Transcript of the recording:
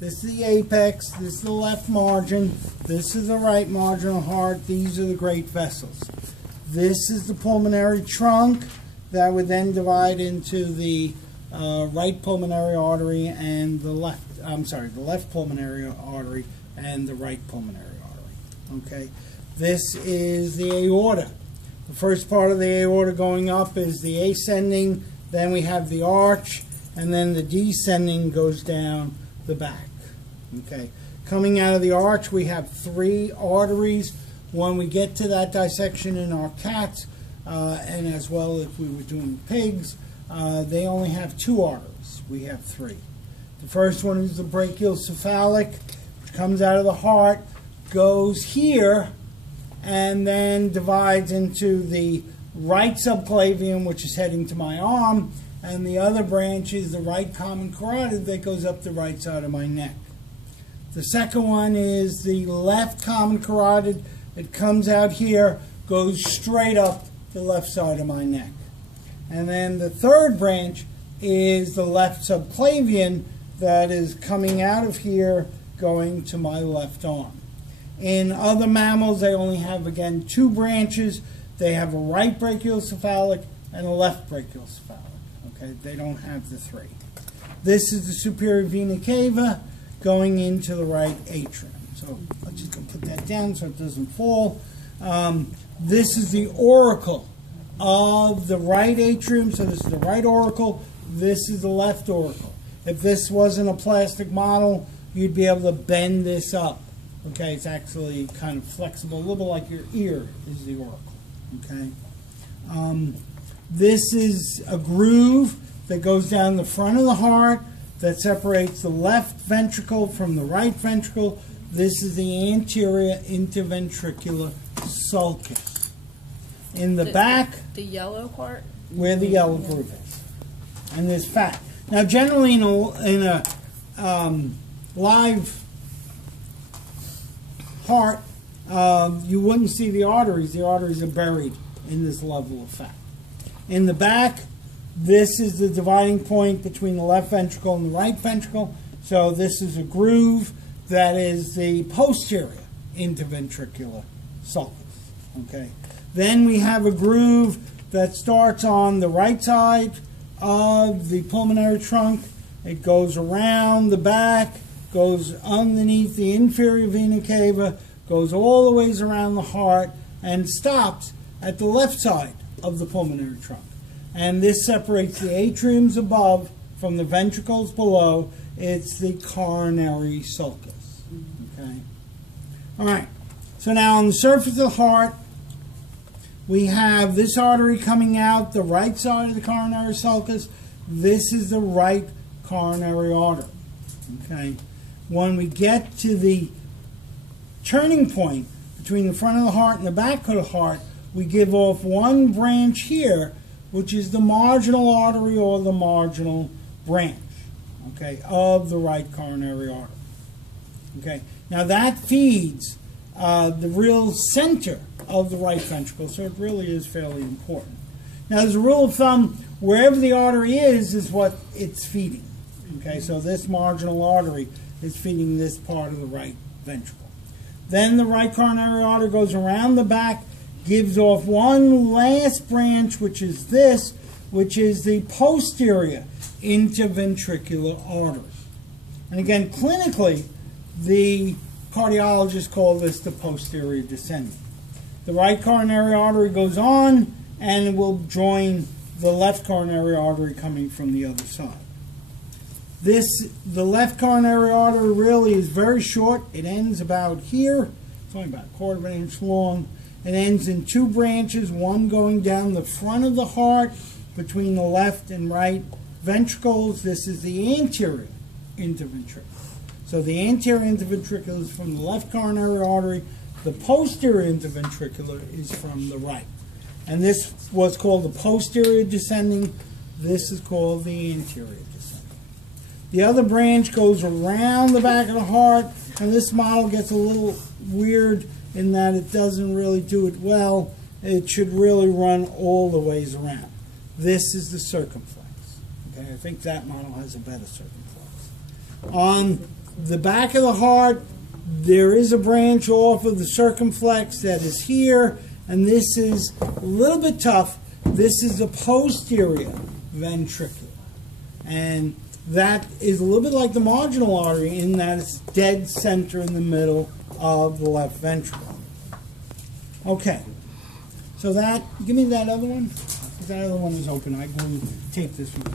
This is the apex, this is the left margin, this is the right marginal heart, these are the great vessels. This is the pulmonary trunk that would then divide into the right pulmonary artery and the left pulmonary artery and the right pulmonary artery. Okay, this is the aorta. The first part of the aorta going up is the ascending, then we have the arch, and then the descending goes down the back. Okay, coming out of the arch we have 3 arteries. When we get to that dissection in our cats, and as well if we were doing pigs, they only have 2 arteries. We have 3. The first one is the Brachiocephalic, which comes out of the heart, goes here, and then divides into the right subclavian, which is heading to my arm, and the other branch is the right common carotid that goes up the right side of my neck. The second one is the left common carotid. It comes out here, goes straight up the left side of my neck. And then the third branch is the left subclavian that is coming out of here, going to my left arm. In other mammals, they only have, again, 2 branches. They have a right brachiocephalic and a left brachiocephalic. Okay, they don't have the 3. This is the superior vena cava going into the right atrium. So let's just put that down so it doesn't fall. This is the auricle of the right atrium. So this is the right auricle. This is the left auricle. If this wasn't a plastic model, you'd be able to bend this up. Okay, it's actually kind of flexible, a little bit like your ear is the auricle. Okay. This is a groove that goes down the front of the heart that separates the left ventricle from the right ventricle. This is the anterior interventricular sulcus. In the back, the yellow part? Where the yellow groove is. And there's fat. Now, generally in a live heart, you wouldn't see the arteries. The arteries are buried in this level of fat. In the back, this is the dividing point between the left ventricle and the right ventricle. So this is a groove that is the posterior interventricular sulcus. Okay. Then we have a groove that starts on the right side of the pulmonary trunk. It goes around the back, goes underneath the inferior vena cava, goes all the ways around the heart, and stops at the left side of the pulmonary trunk. And this separates the atriums above from the ventricles below. It's the coronary sulcus. Okay. All right. So now on the surface of the heart, we have this artery coming out the right side of the coronary sulcus. This is the right coronary artery. Okay. When we get to the turning point between the front of the heart and the back of the heart, we give off one branch here, which is the marginal artery or the marginal branch, okay, of the right coronary artery. Okay. Now that feeds the real center of the right ventricle, so it really is fairly important. Now, as a rule of thumb, wherever the artery is what it's feeding. Okay, so this marginal artery is feeding this part of the right ventricle. Then the right coronary artery goes around the back, gives off one last branch, which is this, which is the posterior interventricular artery. And again, clinically, the cardiologists call this the posterior descending. The right coronary artery goes on and will join the left coronary artery coming from the other side. The left coronary artery really is very short. It ends about here. It's only about 1/4 of an inch long. It ends in 2 branches, one going down the front of the heart between the left and right ventricles. This is the anterior interventricular. So the anterior interventricular is from the left coronary artery. The posterior interventricular is from the right. And this was called the posterior descending. This is called the anterior descending. The other branch goes around the back of the heart, and this model gets a little weird in that it doesn't really do it well. It should really run all the ways around. This is the circumflex. Okay, I think that model has a better circumflex. On the back of the heart, there is a branch off of the circumflex that is here, and this is a little bit tough. This is the posterior ventricular, and that is a little bit like the marginal artery in that it's dead center in the middle of the left ventricle. Okay, so that, give me that other one. That other one is open. I'm going to take this one.